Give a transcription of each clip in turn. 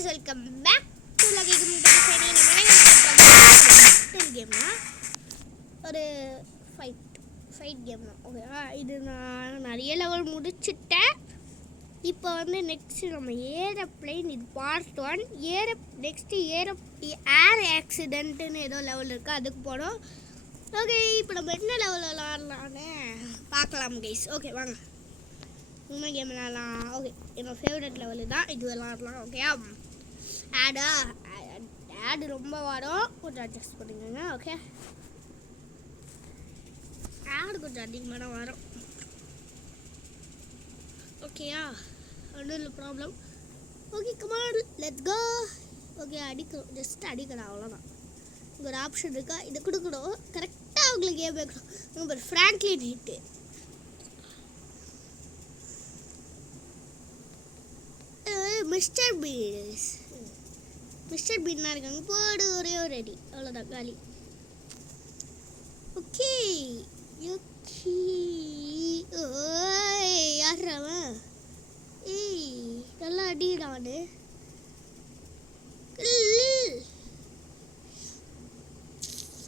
guys, welcome back to Lucky Community City. கேம்னா ஒரு fight game தான். ஓகேவா, இது நான் நிறைய லெவல் முடிச்சுட்டேன். இப்போ வந்து நெக்ஸ்ட் நம்ம ஏரோப்ளைன், இது பார்ட் 1. நெக்ஸ்ட்டு ஏர் ஆக்சிடென்ட்டுன்னு ஏதோ லெவல் இருக்குது, அதுக்கு போனோம். ஓகே, இப்போ நம்ம என்ன லெவல் விளாட்லான்னு பார்க்கலாம் கைஸ். ஓகே வாங்க, இன்னும் கேம் விளாட்லாம். ஓகே, என்னோட ஃபேவரட் லெவலு தான் இது, விளாட்லாம். ஓகே, ஆடு ரொம்ப வரும், கொஞ்சம் அட்ஜஸ்ட் பண்ணிக்கோங்க. ஓகே, ஆடு கொஞ்சம் அதிகமாக தான் வரும். ஓகேயா, ஒன்றும் இல்லை problem. Okay, come on let's go. Okay, அடிக்கணும், ஜஸ்ட் அடிக்கணும், அவ்வளோதான். இங்கே ஒரு ஆப்ஷன் இருக்கா, இதை கொடுக்கணும். கரெக்டாக அவங்களுக்கு கேம் வைக்கணும். நம்ம ஃப்ராங்க்லின் ஹிட்டு, மிஸ்டர் பீன்னா இருக்காங்க, போடு ஒரே ஒரு அடி, அவ்வளோதான் காலி. ஓகே ஓகே, ஓய் யார்றாவன்? ஏய் நல்லா அடிடான்னு.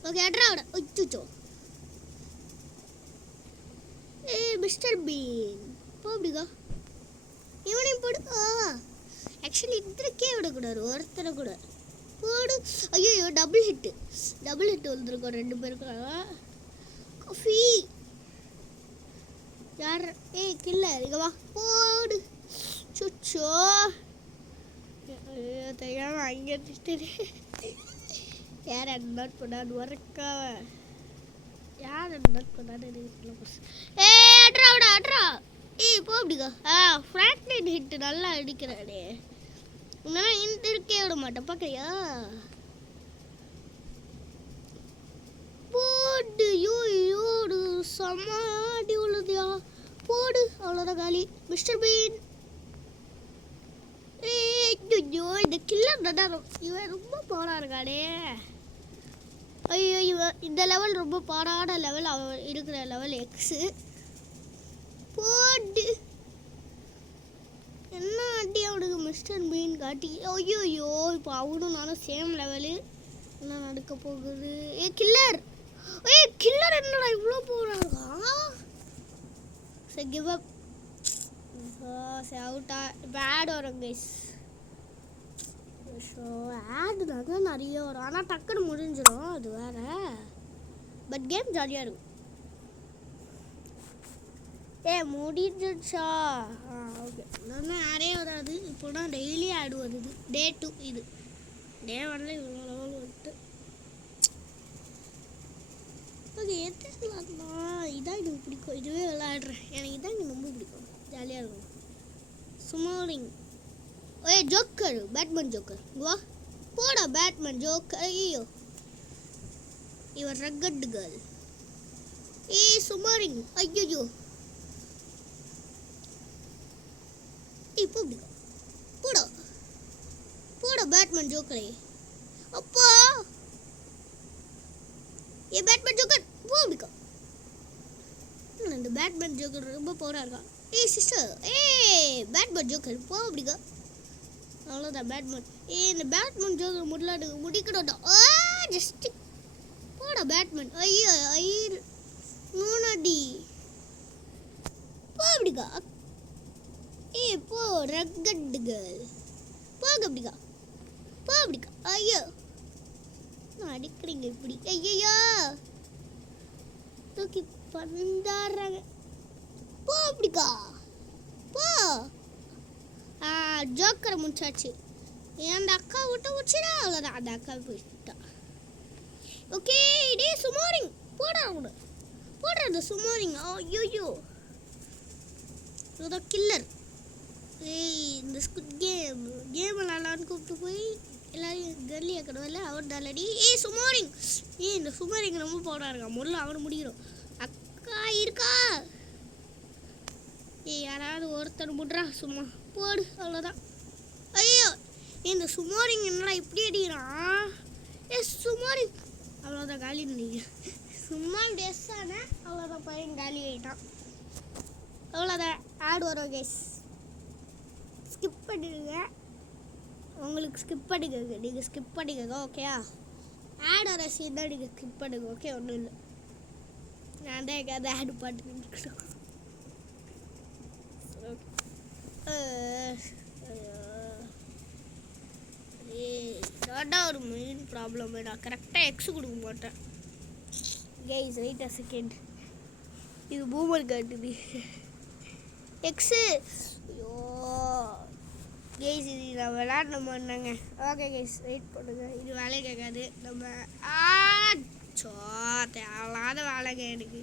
ஓகே, அட்ராவிட ஒச்சுச்சோ. ஏய் மிஸ்டர் பீன், போ அப்படிக்கா, இவனையும் போடு. ஆக்சுவலி இதற்கே விடக்கூடாது, ஒருத்தரை கூட போடு. ஐயோ, டபுள் ஹிட்டு வந்துருக்கோம் ரெண்டு பேருக்கும். காஃபி யார்? ஏய் கில்ல இங்க வா, போடு. சுச்சோ, தெரியாம அங்கே யார் அன்பாட் பண்ணான்னு வரக்காவ, யார் அன்பாட் பண்ணான்னு. ஏ அட்ரா. ஏய் போ அப்படிக்கா. ஃப்ராங்க்லின் ஹிட்டு நல்லா அடிக்கிறானே, உன்னால இந்த இருக்கே விட மாட்டேன், பார்க்கறியா? போடு. யோடு சமாடி உள்ளதையா, போடு, அவ்வளோதான் காலி. Mister been. ஐயோ, இந்த கில்லர் தான் இவன் ரொம்ப பாடா இருக்கானே. ஐயோ, இவன் இந்த லெவல் ரொம்ப பாடான லெவல். அவன் இருக்கிற லெவல் எக்ஸு. போடு, என்ன அடி அவனுக்கு மிஸ்டர் பீன் காட்டி. ஐயோ, இப்போ அவனும் நானும் சேம் லெவலு. என்ன நடக்க போகுது? கில்லர் என்னடா இவ்வளோ போகிறாங்க? சரி, கிவ் அப். சரி, அவுட்டா. இப்போ ஆட் வரும் கைஸ். ஸோ ஆடு தான் நிறைய வரும், ஆனால் டக்குன்னு முடிஞ்சிடும், அது வேற. பட் கேம் ஜாலியாக இருக்கும். முடிஞ்சிடுச்சா? ஓகே, இன்னொன்று ஆடே வராது. இப்போனா டெய்லி ஆடு வருது. டே 2 இது. டே 1ல் இவ்வளோ லெவல் வந்துட்டு. ஓகே, எது விளாட்லாம்? இதான் எனக்கு பிடிக்கும், இதுவே விளாடுறேன். எனக்கு இதான் எனக்கு ரொம்ப பிடிக்கும், ஜாலியாக இருக்கும். ஸ்மோலிங். ஜோக்கர், பேட்மேன் ஜோக்கர், வா போடா பேட்மேன் ஜோக்கர். ஐயோ, இவர் ரக்கட் கேர்ள். ஸ்மோலிங். ஐயோ, இப்போ பிடிக்கும். போடா பேட்மேன் ஜோக்கரே. அப்பா, பேட்மேன் ஜோக்கர் போ பிடிக்கும். இந்த பேட்மேன் ஜோக்கர் ரொம்ப பவராக இருக்கான். சிஸ்டர், பேட்மேன் ஜோக்கர் போ பிடிக்கும். அவ்வளோதான் பேட்மேன். இந்த பேட்மேன் ஜோக்கர் முடிக்கணும்டா. ஜஸ்ட் போடா பேட்மேன். ஐயோ மூணாடி போ பிடிக்கா. போ ரக்கட் கேர்ள், போக அப்படிக்கா, போ அப்படிக்கா. ஐயோ, அடிக்கிறீங்க இப்படி. ஐயோ, தூக்கி பந்தாடுறாங்க. போ அப்படிக்கா, போ. ஜோக்கரை முடிச்சாச்சு. அந்த அக்கா விட்டு முடிச்சிடா, அவ்வளோதான். அந்த அக்கா போயிட்டா. ஓகே, டே சுமோரிங் போடா கூட, போடுற அந்த சுமோரிங். ஐயோ, இதுதான் கில்லர். இந்த ஸ்குட் கேம் விளாட்லான்னு கூப்பிட்டு போய் எல்லாரையும் கர்லி ஆக்கணும்ல, அவர் தாலடி. சுமோரிங். இந்த சுமோரிங் ரொம்ப போடா இருக்கான். முதல்ல அவனை முடிக்கிறோம். அக்கா இருக்கா? யாராவது ஒருத்தர் முட்றா, சும்மா போடு, அவ்வளோதான். ஐயோ, இந்த சுமோரிங் என்னடா இப்படி அடிக்கிறான்? சுமோரிங், அவ்வளோதான் காலி. சும்மா டெஸ் ஆன அவ்வளோதான், பையன் காலி ஆகிட்டான். அவ்வளோதான், ஆடு வரும் கேஸ். ஸ்கிப் பண்ணிடுங்க. உங்களுக்கு உங்களுக்கு ஸ்கிப் பண்ணிக்கோங்க, நீங்கள் ஸ்கிப் பண்ணிக்கோங்க. ஓகேயா? ஆட் வர சீன் தான் நீங்கள் ஸ்கிப் பண்ணுங்க. ஓகே, ஒன்றும் இல்லை. நான் தான் எங்கேயாவது ஆடு பாட்டுக்கிட்டு இதாண்டா ஒரு மெயின் ப்ராப்ளம். நான் கரெக்டாக எக்ஸ் கொடுக்க மாட்டேன். Guys wait a second. இது பூமர் காட்டுது எக்ஸு. ஐயோ கைஸ், இது நான் விளையாட மாட்டாங்க. ஓகே கைஸ், வெயிட் பண்ணுங்க. இது வேலை கேட்காது. நம்ம தேவையில்லாத வேலைங்க எனக்கு.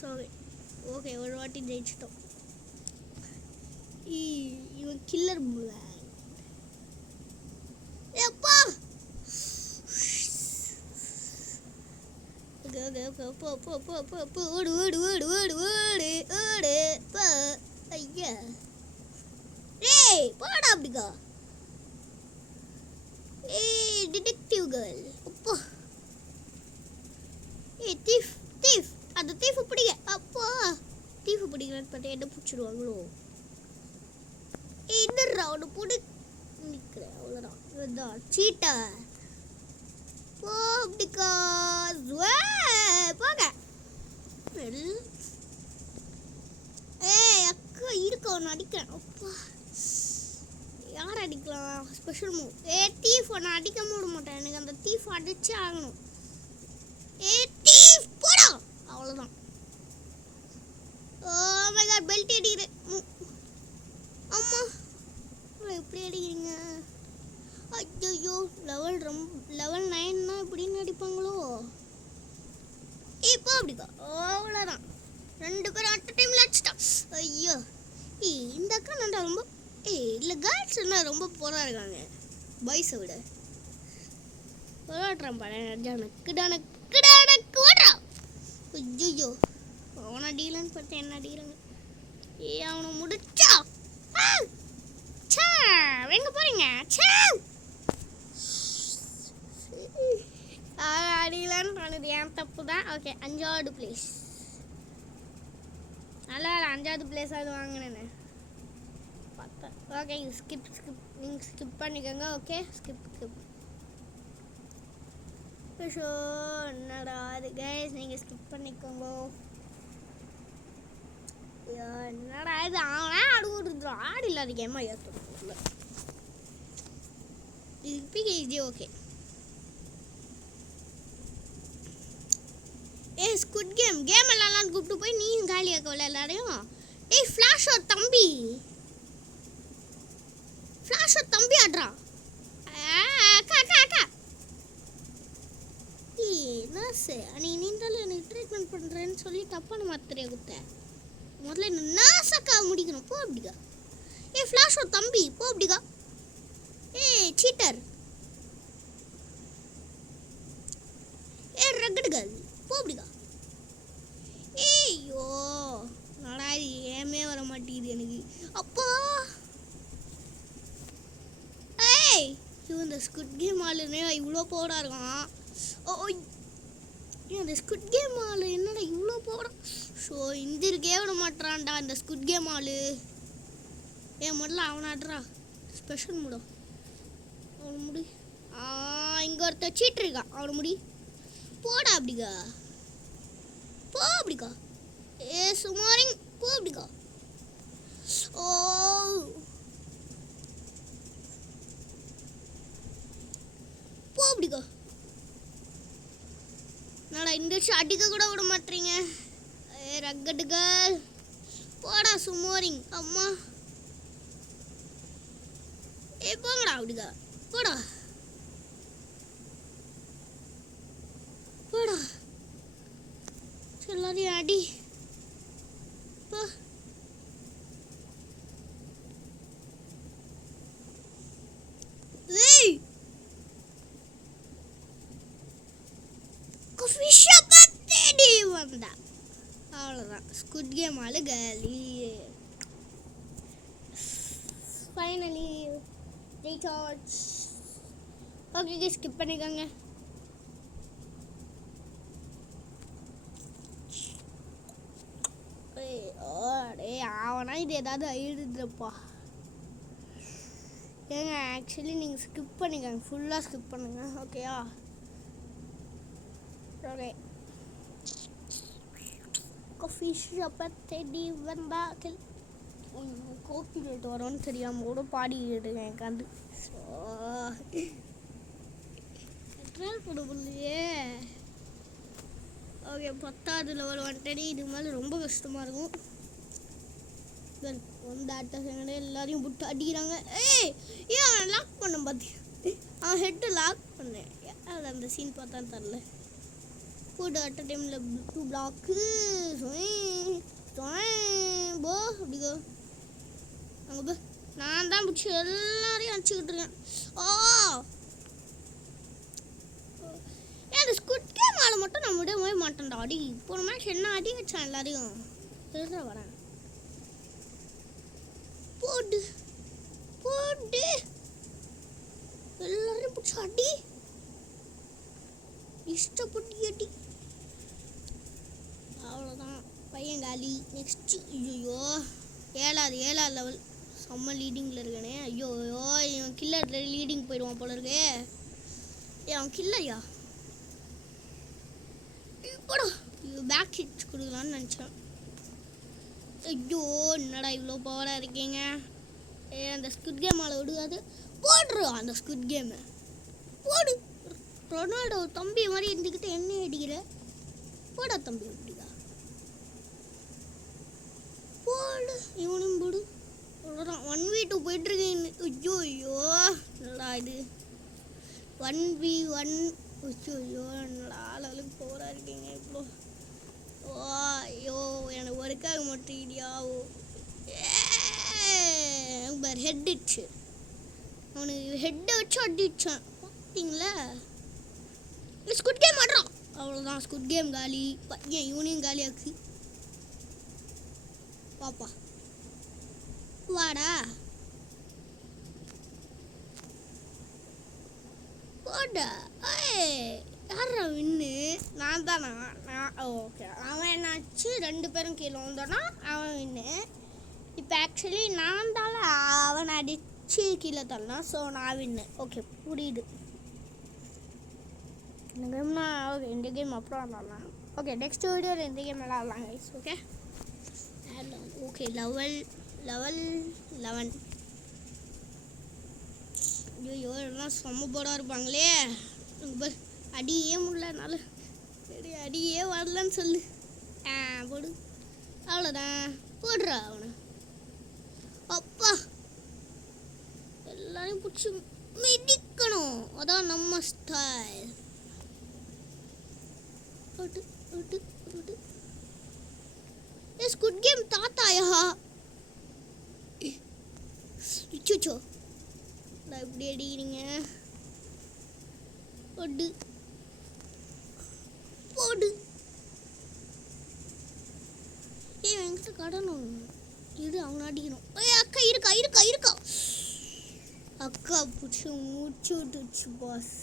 ஸோ ஓகே, ஒரு வாட்டி ஜெயிச்சிட்டோம். இவன் கில்லர் மூளை. எப்பா ஓடு ஓடு ஓடு ஓடு ஓடு ஓடு போ. ஐயா போடா அப்படிக்கா. Detective girl. அப்பா தீஃப் தீஃப். அந்த தீஃப் பிடிக்க. அப்பா தீஃப் பிடிக்கலான்னு பார்த்தா என்ன பிடிச்சிடுவாங்களோ. இன்னும் அவனை போட்டு நிற்கிறேன். அவ்வளோதான். இதுதான் சீட்டா. போ அப்படிக்கா. போங்க. அக்கா இருக்க ஒன்று அடிக்கிறேன். அப்பா யார் அடிக்கலாம்? Special move. தீஃப் ஒன்று அடிக்க விட மாட்டேன். எனக்கு அந்த தீஃப் அடிச்சே ஆகணும். தீஃப் போடா. அவ்வளோதான். ஓ மை காட், பெல்ட் அடிக்கிறேன். அம்மா எப்படி அடிக்கிறீங்க? ஐயோ, லெவல் 9னா இப்படின்னு அடிப்பாங்களோ. இப்போ அப்படிக்கா. அவ்வளோதான். 2 பேரும் அட் டைமில் அடிச்சிட்டா. ஐயோ இந்த அக்கா நல்லா ரொம்ப இல்லை கேர்ள்ஸ் என்ன ரொம்ப போராக இருக்காங்க பாய்ஸை விட. போராட்டம் டனக்கு ஓடுறா. ஐயோ அவனை அடிக்கலன்னு பார்த்தேன், என்ன அடிக்கிறாங்க. அவனை முடிச்சா. எங்க போறீங்க? அடிக்கலான்னு தோணுது. ஏன் தப்பு தான். ஓகே, 5வது பிளேஸ். நல்லா 5வது பிளேஸ் அது வாங்கினேன்னு பார்த்தேன். ஓகே, ஸ்கிப் நீங்கள் ஸ்கிப் பண்ணிக்கோங்க. Okay, skip. ஷோ என்னடா அது கைஸ், நீங்கள் ஸ்கிப் பண்ணிக்கோங்க. என்னடா இது, அவனா ஆடு ஓடுறோம். ஆடு இல்லாத கேமா ஏற்றல. இது பிகேஜி. ஓகே, ஸ்குட் கேம் எல்லாம் கூப்பிட்டு போய் நீயும் காலியாக்கல எல்லாரையும். ஃப்ளாஷ் ஒரு தம்பி ஆடுறா. அக்கா நர்ஸு அன்னைக்கு நீந்தாலும் எனக்கு ட்ரீட்மெண்ட் பண்ணுறேன்னு சொல்லி தப்பான மாத்திரையை கொடுத்த. முதல்ல என்ன நர்ஸ் அக்கா முடிக்கணும். போ அப்படிக்கா. ஃப்ளாஷ் ஒரு தம்பி போ அப்படிக்கா. சீட்டர். ரகடு கேர்ள் போ அப்படிக்கா. ஐயோ நடா, இது ஏமே வர மாட்டேங்குது எனக்கு. அப்பா இந்த ஸ்குட் கேம் ஆளுனே இவ்வளோ போடா இருக்கான். அந்த ஸ்குட் கேம் ஆளு என்னடா இவ்வளோ போடா. ஸோ இந்த இருக்கே விட மாட்டான்டா இந்த ஸ்குட் கேம் ஆளு. முதல்ல அவனை ஆடுறா. ஸ்பெஷல் மூடா. அவனை முடி. இங்கே ஒருத்தர் சீட்டு இருக்கா. அவனை முடி. போடா அப்படிக்கா. போ அப்படிக்கா. சுமாரிங் போ அப்படிக்கா. ஓ போ அப்படிக்கா. என்னடா இந்த அடிக்க கூட விட மாட்டீங்க. ரக்கடு கேர்ள் போடா. சுமாரிங் அம்மா. போங்கடா அப்படிக்கா. போடா போடா. எல்லாரையும் அடி. போ. வந்தா அவ்வளோதான். ஸ்குட் கேம் ஆளு காலி. Finally recharge. ஓகே, ஸ்கிப் பண்ணிக்கோங்க. அவனா இது ஏதாவது எழுதுப்பா. ஏங்க ஆக்சுவலி நீங்கள் ஸ்கிப் பண்ணிக்கோங்க, ஃபுல்லாக ஸ்கிப் பண்ணுங்க. ஓகேயா? ஓகே. காஃபி ஷாப்பை தேடி வந்தா காப்பிரைட் வரும்னு தெரியாமல் கூட பாடிக்கிட்டு உட்காந்து. ஸோ ட்ரால் பண்ண முடியலையே. ஓகே, 10வது லெவல் வந்துட்டேனே. இது மாதிரி ரொம்ப கஷ்டமாக இருக்கும். வந்து அடுத்த செகண்டே எல்லாரையும் விட்டு அடிக்கிறாங்க. ஏன் லாக் பண்ண பார்த்தியா? அவன் ஹெட்டு லாக் பண்ணேன். அது அந்த சீன் பார்த்தா தரல. போட்டு அட் அ டைமில் 2 பிளாக்கு போ அப்படிக்கோ. அங்கே போ. நான் தான் பிடிச்சி எல்லாரையும் அடிச்சுக்கிட்டு இருக்கேன். அந்த ஸ்குட் கேம் ஆட மட்டும் நான் விடவே மாட்டேன்டா. அடி போன மேட்ச் என்ன அடி வச்சான் எல்லாரையும். எழுத வரேன். போடு போடு எல்லாரையும் பிடிச்சி அடி. இஷ்டப்பட்டு அடி. அவ்வளோதான், பையன் காலி. நெக்ஸ்ட்டு ஐயோ 7வது லெவல் செம்ம லீடிங்கில் இருக்கானே. ஐயோ இவன் கில்லர் லீடிங் போயிடுவான் போல இருக்கு. அவன் கில்லரியா? இப்போடா பேக் ஹிட்ஸ் கொடுக்கலான்னு நினச்சேன். ஐயோ என்னடா இவ்வளோ பவராக இருக்கீங்க. அந்த ஸ்குட் கேம் ஆளை விடுவாது. போடுறா அந்த ஸ்குட் கேமு. போடு. ரொனால்டோ தம்பி மாதிரி இருந்துக்கிட்டு என்ன அடிக்கிற? போடா தம்பி அப்படிதா. போடு. இவனும் போடு. 1v2 போயிட்டுருக்கேன். ஐயோ ஐயோ என்னடா இது 1v1. ஐயோ என்னடா ஆளுக்கு போரா இருக்கீங்க இப்போ. ஐயோ எனக்கு ஒர்க்காக மட்டும் இடியாவோ. ஹெட் அடிச்சு அவனுக்கு ஹெட்டை வச்சு அடிச்சான் பார்த்தீங்களா? ஸ்குட் கேம் ஆடுறான். அவ்வளோதான், ஸ்குட் கேம் காலி. பையன் இவனையும் காலியாக்கு. பாப்பா வாடா போடா. யாரா வின்னு? நான் தானா? ஓகே, அவன் என்னாச்சு 2 பேரும் கீழே வந்தோன்னா அவன் வின்னு. இப்போ ஆக்சுவலி நான் தானே அவனை அடித்து கீழே தரலாம். ஸோ நான் வின்னு. ஓகே புரியுது. இந்த கேம்னா ஓகே, இந்த கேம் அப்புறம் விளாட்லாம். ஓகே நெக்ஸ்ட் வீடியோவில் இந்த கேம் விளாட்லாம் கைஸ். Okay okay level 11. ஐயோ எல்லாம் செம்ம போடாக இருப்பாங்களே. அடியே முடியலனால சரி அடியே வரலன்னு சொல்லு. போடு. அவ்வளோதான், போடுறா அவனை. அப்பா எல்லாரையும் பிடிச்சி மிதிக்கணும், அதான் நம்ம ஸ்டைல். ஸ்குட் கேம் தாத்தாயா? இச்சுச்சோ இப்படி அடிக்கிறீங்க. போடு போடு. என்கிட்ட கடனும் இது அவனை அடிக்கணும். அக்கா இருக்கா. அக்கா பிடிச்சி மூச்சு விட்டுச்சு பாஸ்.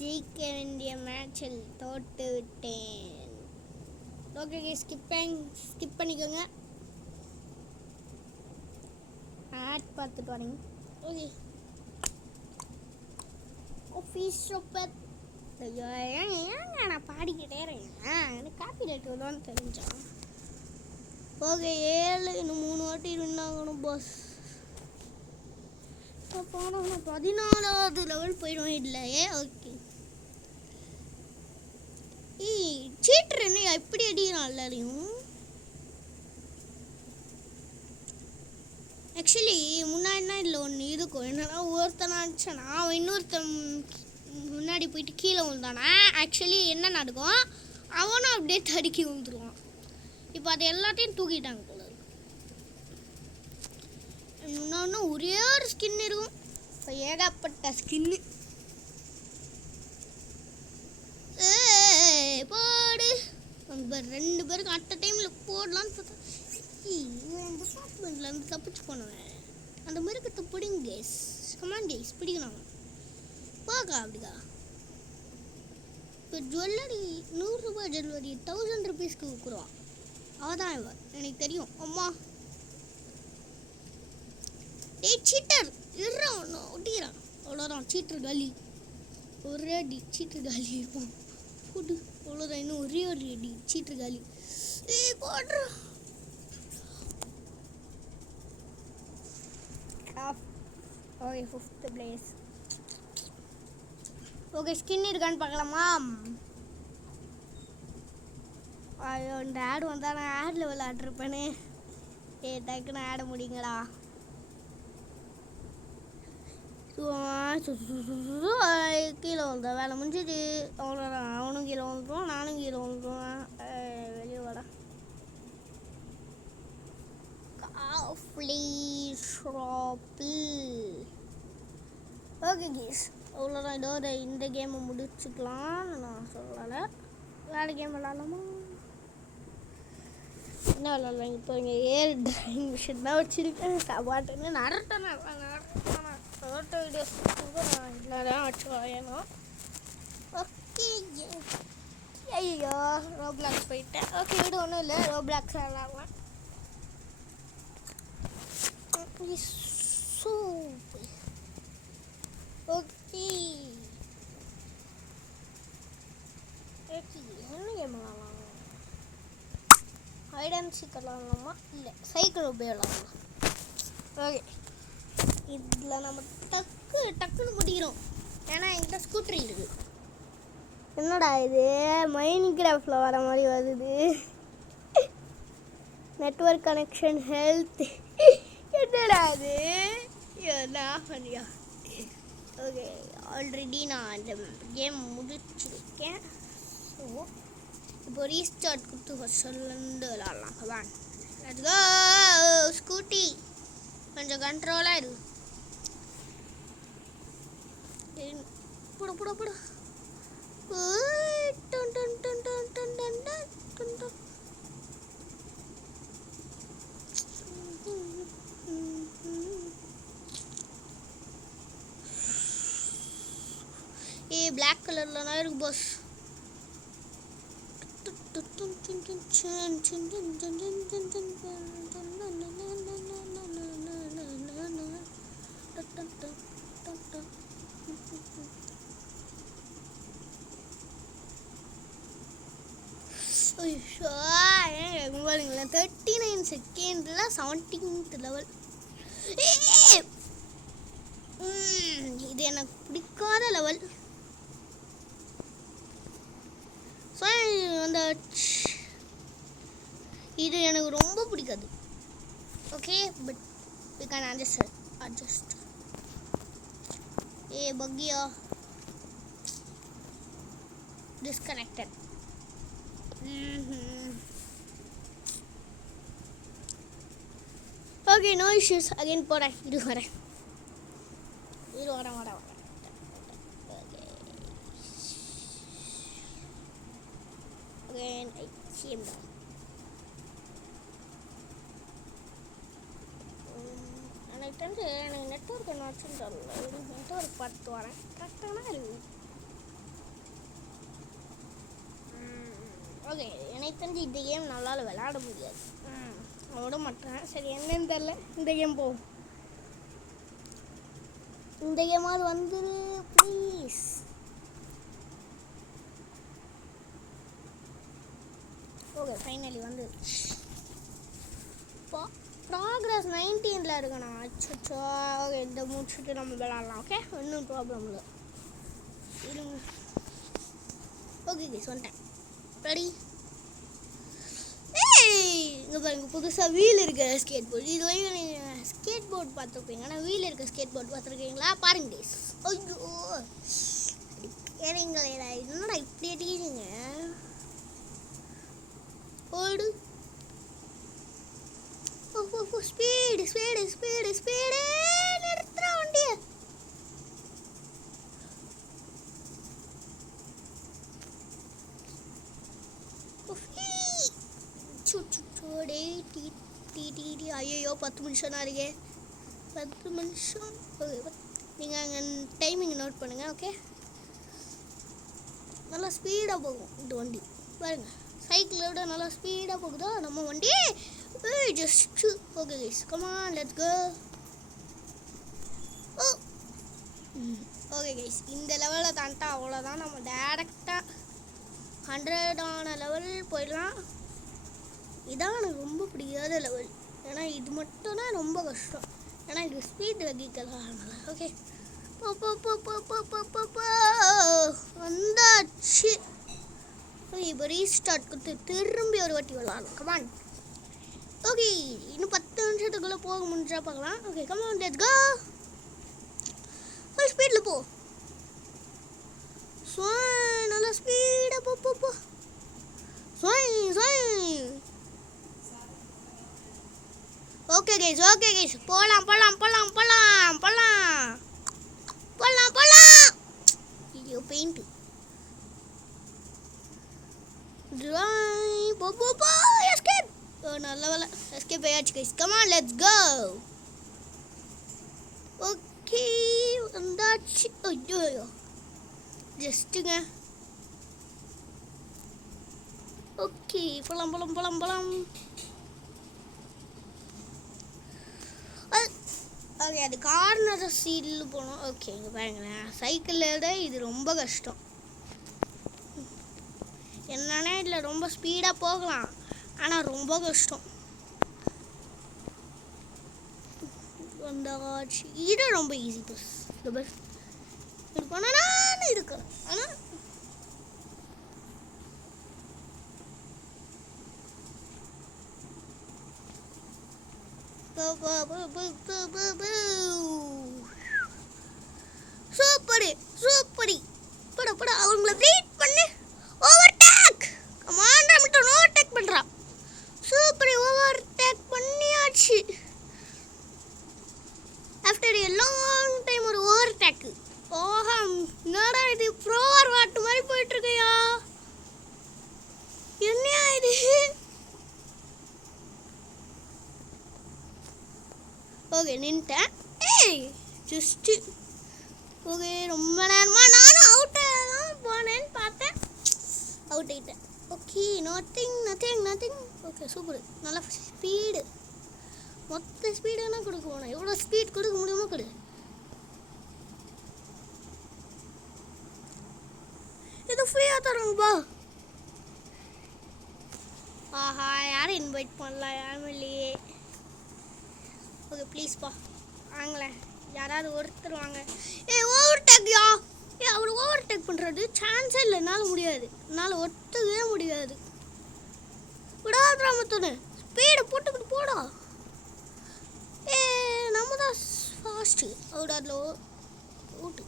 ஜெயிக்க வேண்டிய மேட்சில் தோட்டு விட்டேன். ஓகே ஸ்கிப் பண்ணிக்கோங்க. ஆட் பார்த்துட்டு வரீங்க. Okay office shopper. ஏங்க நான் பாடிக்கிட்டே இருக்கேன். எனக்கு காப்பி ரைட் வருவான்னு தெரிஞ்சான். ஓகே 7 இன்னும் 3 வாட்டி இருந்தாங்கணும் பாஸ். இப்போ போனோம் 14வது லெவல் போயிடுவோம் இல்லையே. ஓகே சீட்டர் என்ன எப்படி அடிக்கிறான் எல்லாரையும். ஆக்சுவலி முன்னாடினா இதில் ஒன்று இருக்கும். என்னன்னா ஒருத்தனாச்சுன்னா அவன் இன்னொருத்தன் முன்னாடி போயிட்டு கீழே விழுந்தானா ஆக்சுவலி என்ன நடக்கும், அவனும் அப்படியே தடுக்கி விழுந்துருவான். இப்போ அது எல்லாத்தையும் தூக்கிட்டாங்க போல இருக்கு. இன்னொன்று ஒரே ஒரு ஸ்கின் இருக்கும். இப்போ ஏகப்பட்ட ஸ்கின்னு. போடு. அங்கே 2 பேருக்கு அட் அ டைமில் போடலான்னு பார்த்தா இந்த டிபார்ட்மெண்ட்லேருந்து தப்பிச்சு போனவன். அந்த மிருகத்தை பிடிங்க கேஸ். கமான் கேஸ் பிடிக்கணும். போக்கா அப்படிக்கா. இப்போ ஜுவல்லரி 100 ரூபாய் ஜுவல்லரி 1000 ருபீஸ்க்கு விற்குறான். அவதான் இவன் எனக்கு தெரியும். அம்மா டேய் சீட்டர் இருறா ஒன்று ஒட்டிக்கிறான் அவ்வளோதான் சீட்டர் காலி ஒரே அடி சீட்டர் காலி இருப்பான் போட்டு அவ்வளோதான் இன்னும் ஒரே ஒரு அடி சீட்டர் காலி போடுறா okay 5th place okay skin இருக்கான்னு பார்க்கலாமா ஐயோ இந்த ஆடு வந்தால் நான் ஆடில் விளையாட்ருப்பேனே டக்குன்னு ஆட முடியுங்களா கீழே வந்த வேலை முடிஞ்சிச்சு அவ்வளோதான் அவனும் கீழே வந்துடுவான் நானும் கீழே வந்துடுவேன் வெளியே வாடா ஓகே கேஸ் அவ்வளோதான் இதோட இந்த கேமை முடிச்சுக்கலாம்னு நான் சொல்லலை வேறு கேம் விளாட்லாமா என்ன விளாட்லாம் இப்போ இங்கே ஏர் ட்ராயிங் மிஷின் தான் வச்சுருக்கேன் பாட்டுன்னு நடட்டேன் ஃபோட்டோ வீடியோஸ் நான் இல்லைதான் வச்சு வரையணும் ஓகே ஐயோ ரோப்ளாக்ஸ் போயிட்டேன் ஓகே வீடு ஒன்றும் இல்லை ரோப்ளாக்ஸ் விளாட்லாம் ஓகே என்ன கேம் விளாட்லாம் ஹைட் அண்ட் சீக் விளாட்லாமா இல்லை சைக்கிள் விளாட்லாம் ஓகே இதில் நம்ம டக்குன்னு முடிக்கிறோம் ஏன்னா என்கிட்ட ஸ்கூட்டர் இருக்குது என்னடா இது மைன்கிராஃப்டில் வர மாதிரி வருது நெட்வொர்க் கனெக்ஷன் ஹெல்த் என்னடா அது என்ன பண்ணியா ஓகே ஆல்ரெடி நான் இந்த கேம் முடிச்சிருக்கேன் ஸோ இப்போ ரீஸ்டார்ட் கொடுத்து ஃபஸ்ட்லேருந்து விளாட்லாம் கமான் லெட்ஸ் கோ ஸ்கூட்டி கொஞ்சம் கண்ட்ரோலாக இரு போட போட போட பிளாக் கலரில் தான் இருக்கு பாஸ் பாருங்களேன் 39 செகண்டில் 17th லெவல் இது எனக்கு பிடிக்காத லெவல் ஸோ அந்த இது எனக்கு ரொம்ப பிடிக்காது okay but we can adjust பக்கியா disconnected okay no issues again போகிறேன் இது வரேன் again I see him down எனக்கு தெரிஞ்சு எனக்கு நெட்வொர்க் என்ன ஆச்சுன்னு தெரியல நெட்வொர்க் பார்த்து வரேன் கரெக்டான இருக்கு ஓகே எனக்கு தெரிஞ்சு இந்த கேம் நம்மளால் விளையாட முடியாது விட மாட்டேன் சரி என்னன்னு தெரில இந்த கேம் போகும் இந்த கேமாவது வந்துரு ப்ளீஸ் ஓகே ஃபைனலி வந்து ப்ராக்ரஸ் 19ல் இருக்கண்ணா அச்சோ ஓகே இந்த முடிச்சுட்டு நம்ம விளாட்லாம் ஓகே ஒன்றும் ப்ராப்ளம் இல்லை இருங்க ஓகே வந்துட்டேன் ரெடி இங்கே பாருங்க புதுசாக வீல் இருக்கிற ஸ்கேட் போர்டு இது வரைக்கும் நீங்கள் ஸ்கேட் போர்டு பார்த்துருப்பீங்க ஆனால் வீல் இருக்க ஸ்கேட் போர்டு பார்த்துருக்கீங்களா பாருங்க டேஸ் ஐயோ கேறீங்களேடா என்னடா இப்படி அடிக்கிறீங்க ஓடு ஸ்பீடு ஸ்பீடு ஸ்பீடு ஸ்பீடு நிறுத்துற வண்டிய ஐயோ 10 நிமிஷம் தான் இருக்கே 10 நிமிஷம் ஓகே நீங்கள் அங்கே டைமிங் நோட் பண்ணுங்கள் ஓகே நல்லா ஸ்பீடாக போகும் இந்த வண்டி பாருங்க சைக்கிளை விட நல்லா ஸ்பீடாக போகுதா நம்ம வண்டி just okay guys come on let's go okay guys, இந்த லெவலில் தாண்டா அவ்வளோதான். நம்ம டேரெக்டாக 100 லெவல் போயிடலாம். இதான் எனக்கு ரொம்ப பிடிக்காத லெவல். ஏன்னா இது மட்டும் தான் ரொம்ப கஷ்டம். ஏன்னா இது ஸ்பீட் வெஹிக்கல். ஓகே வந்தாச்சு. இப்போ ரீஸ்டார்ட் கொடுத்து திரும்பி ஒரு வாட்டி விளாடலாம். கமான். ஓகே, இன்னும் 10 நிமிஷத்துக்குள்ளே போக முடிஞ்சா பார்க்கலாம். Okay come on, let's go. Full ஸ்பீடில் போ. நல்லா ஸ்பீடாக போ போ போ. ஓகே கைஸ் போலாம். ஐயோ பெயிண்ட். போ எஸ்கேப். நல்ல வேலை எஸ்கேப் ஆயாச்சு guys. Come on let's go. Okay வந்தாச்சு. ஐயோ ஜஸ்ட்டுங்க. ஓகே போலாம். ஓகே, அது கார்னர் சீடில் போகணும். ஓகே, இங்கே பாருங்களேன், சைக்கிளோட இது ரொம்ப கஷ்டம். என்னன்னா இதில் ரொம்ப ஸ்பீடாக போகலாம், ஆனால் ரொம்ப கஷ்டம். வந்தாச்சு. இது ரொம்ப ஈஸி பஸ். இந்த பஸ் இது போனால் நான் இருக்கிறேன். ஆனால் சூப்பரி பட அவங்கள வெயிட் பண்ணு. ஓவர்டேக். கமாண்டா மட்டும் ஓவர்டேக் பண்றா. சூப்பரி ஓவர்டேக் பண்ணியாச்சு. ஆஃப்டர் எ லாங் டைம் ஒரு ஓவர்டேக். ஓஹா, என்னடா இது ப்ரோவர் வாட்டு மாதிரி போயிட்டு இருக்கையா? என்னையா இது? ஓகே நின்ட்டேன். ஜஸ்ட்டு ஓகே, ரொம்ப நேரமாக நானும் அவுட்டாக போனேன்னு பார்த்தேன். அவுட் ஆகிட்டேன். Okay nothing. Okay super. நல்லா ஸ்பீடு. மொத்த ஸ்பீடுன்னா கொடுக்க போனேன். எவ்வளோ ஸ்பீட் கொடுக்க முடியுமோ கொடு. இது ஃப்ரீயாக தருங்கப்பா. ஆஹா, யாரும் இன்வைட் பண்ணலாம், யாரும் இல்லையே. ஓகே ப்ளீஸ்ப்பா வாங்களேன், யாராவது ஒருத்தர் வாங்க. ஓவர்டேக்யா. அவர் ஓவர்டேக் பண்ணுறது சான்ஸே இல்லை. என்னால் முடியாது. என்னால் ஒத்துக்கவே முடியாது. விடாதுராமத்தோட ஸ்பீடை போட்டுக்கிட்டு போடா. நம்ம தான் ஃபாஸ்ட்டு. அவர் அதில் ஓட்டு.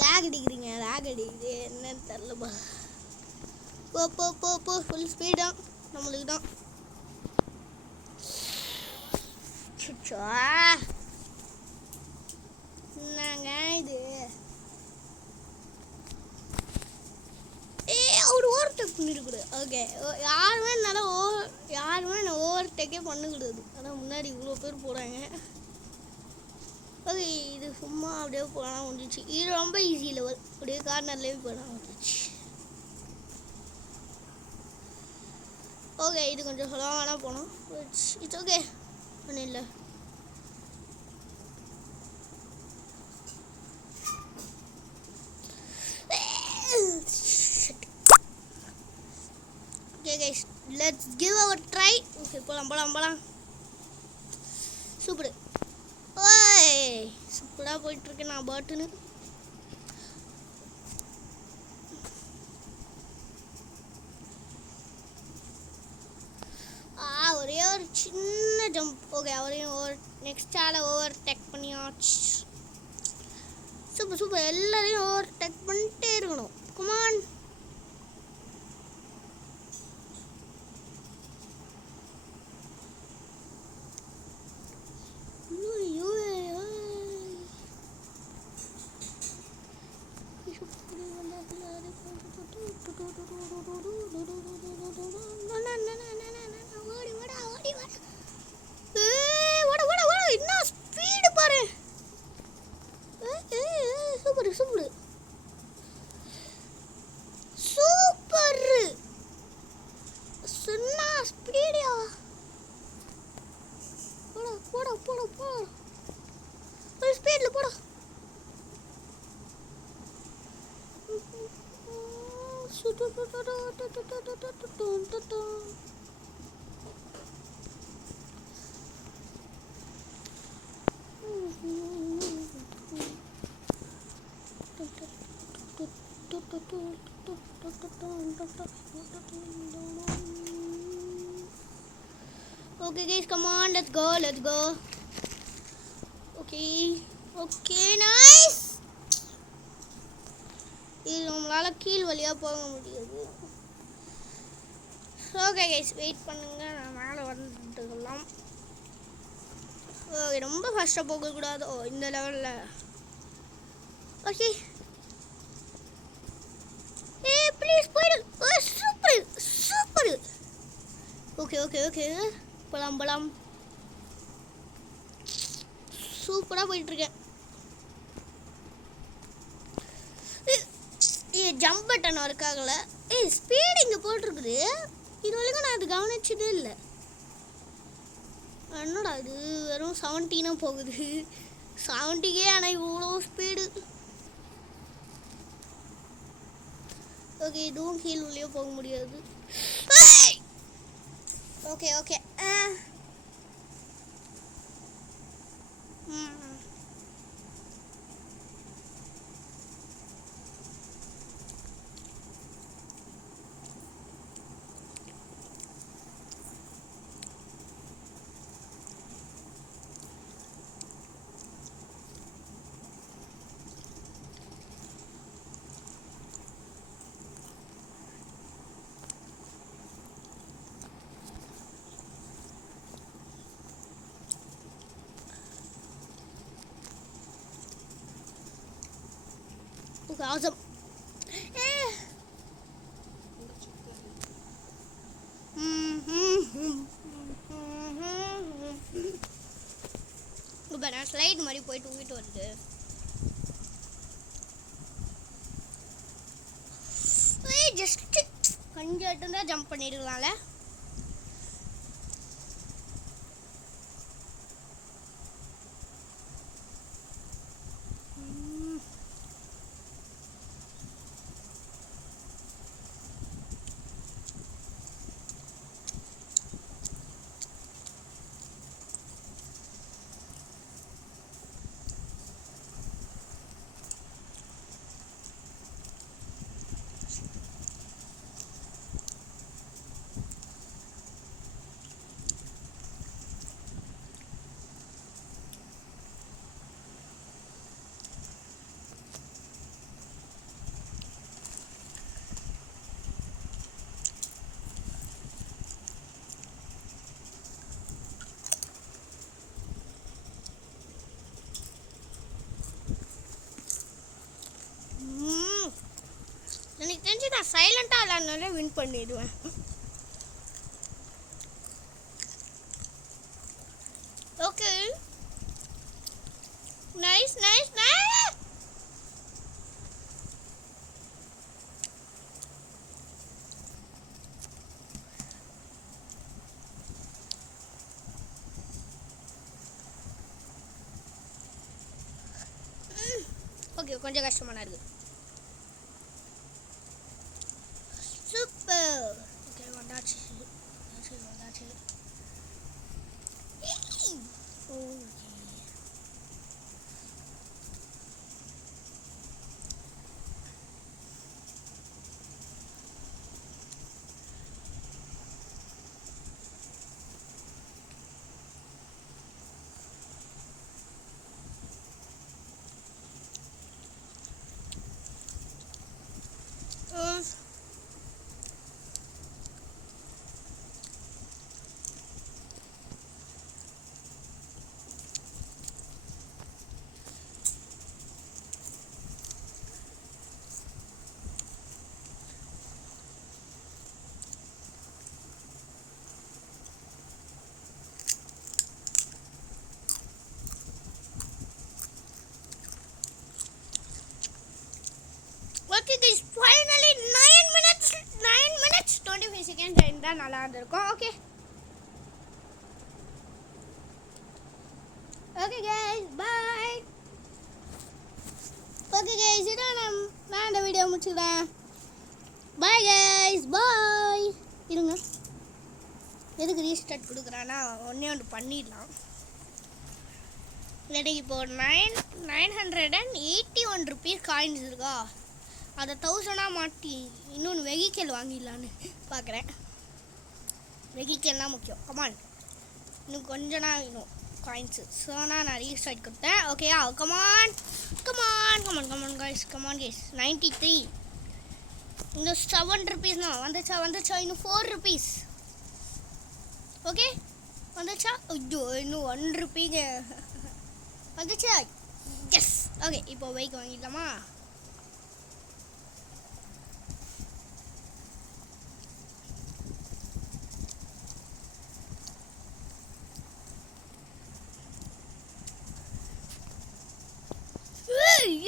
லேக் அடிக்குது என்னன்னு தெரிலப்பா. போ ஃபுல் ஸ்பீடா நம்மளுக்கு தான். என்னங்க இது? அவர் ஓவர்டேக் பண்ணிருக்கூடாது. ஓகே, யாருமே என்ன ஓவர்டேக்கே பண்ணக்கூடாது. ஆனால் முன்னாடி இவ்வளோ பேர் போகிறாங்க. ஓகே, இது சும்மா அப்படியே போனால் வந்துச்சு. இது ரொம்ப ஈஸி லெவல். அப்படியே கார்னர்லேயே போனால் வந்துச்சு. ஓகே, இது கொஞ்சம் ஸ்லோவாக போகணும். இட்ஸ் ஓகே, ஒன்றும் இல்லை. Okay guys, let's give our try. Okay போகலாம். சூப்பர். ஓய் சூப்பராக போயிட்டுருக்கேன் நான் பாட்டுன்னு. ஒரே ஒரு சின்ன ஜம்ப். ஓகே, அவரையும் நெக்ஸ்ட் ஆளை ஓவர்டேக் பண்ணியாச்சு. சூப்பர். எல்லாரையும் ஓவர்டேக் பண்ணிட்டே இருக்கணும். கமான். என்ன ஸ்பீடு பாரு. சூப்பர் சொன்னா ஸ்பீடியா. போட Okay guys, come on, let's go. Okay, nice. இது நம்மளால கீழ் வழியா போக முடியாது. ஓகே கைஸ், வெயிட் பண்ணுங்க, நான் மேலே வந்துடலாம். ஓகே, ரொம்ப ஃபாஸ்ட்டாக போகக்கூடாது. இந்த லெவலில். ஓகே, ப்ளீஸ் போயிடு. சூப்பர். ஓகே போலாம். சூப்பராக போயிட்டுருக்கேன். ஜம்ப் பட்டன் ஒர்க் ஆகலை. ஸ்பீடு இங்கே போட்டிருக்குது. இது வரைக்கும் நான் அது கவனிச்சதே இல்லை. என்னடா இது வெறும் 17 போகுது. 70கே ஆனால் இவ்வளோ ஸ்பீடு. ஓகே, இதுவும் கீழ் உள்ளே போக முடியாது. Okay awesome. இப்போ நான் ஸ்லைட் மாதிரி போயிட்டு ஊகிட்டு வருது. ஜஸ்ட் கொஞ்சம் தான் ஜம்ப் பண்ணிடலாம்ல. எனக்கு தெரிஞ்சு நான் சைலண்டாக விளாட்னாலே வின் பண்ணிடுவேன். Okay, nice. ஓகே, கொஞ்சம் கஷ்டமான இருக்கு. சூப்பர். ஓகே, வந்தாச்சு. Okay guys, finally 9 minutes 25 seconds இருந்தா நல்லா இருந்திருக்கும். Okay guys, bye. Okay guys, இதான் நான் இந்த வீடியோ முடிச்சுக்கிறேன். Bye guys bye. இருங்க, எதுக்கு ரீஸ்டார்ட் கொடுக்குறான்னா ஒன்றே ஒன்று பண்ணிடலாம். எனக்கு இப்போ 981 ருபீஸ் காயின்ஸ் இருக்கா, அதை 1000 மாட்டி இன்னொன்று வெஹிக்கல் வாங்கிடலான்னு பார்க்குறேன். வெஹிக்கல்னால் முக்கியம். கமான், இன்னும் கொஞ்சம் நாள் வேணும் காயின்ஸு. ஸோ நான் ரீஸ்டார்ட் கொடுத்தேன். ஓகேயா, come on come on come on come on guys, come on guys. 93 இன்னும் 7 ருபீஸ் தான் வந்துச்சா இன்னும் 4 ருபீஸ். ஓகே வந்துச்சா? ஐயோ இன்னும் 1 ருபீங்க வந்துச்சா? எஸ். ஓகே, இப்போ பைக் வாங்கிடலாமா?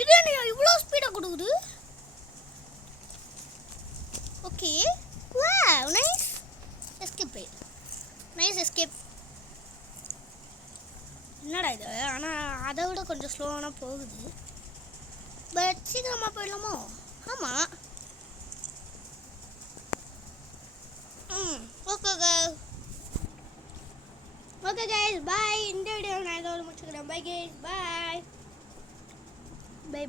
இது என்ன இவ்வளோ ஸ்பீடாக கொடுக்குது? Okay, wow, nice escape. Nice escape. என்னடா இது, ஆனால் அதை விட கொஞ்சம் ஸ்லோவாக போகுது. பட் சீக்கிரமாக போயிடலாமோ? ஆமாம். Okay guys bye. இந்த வீடியோ நான் இதோட முடிச்சுக்கிறேன். பை கைஸ், பாய். Bye.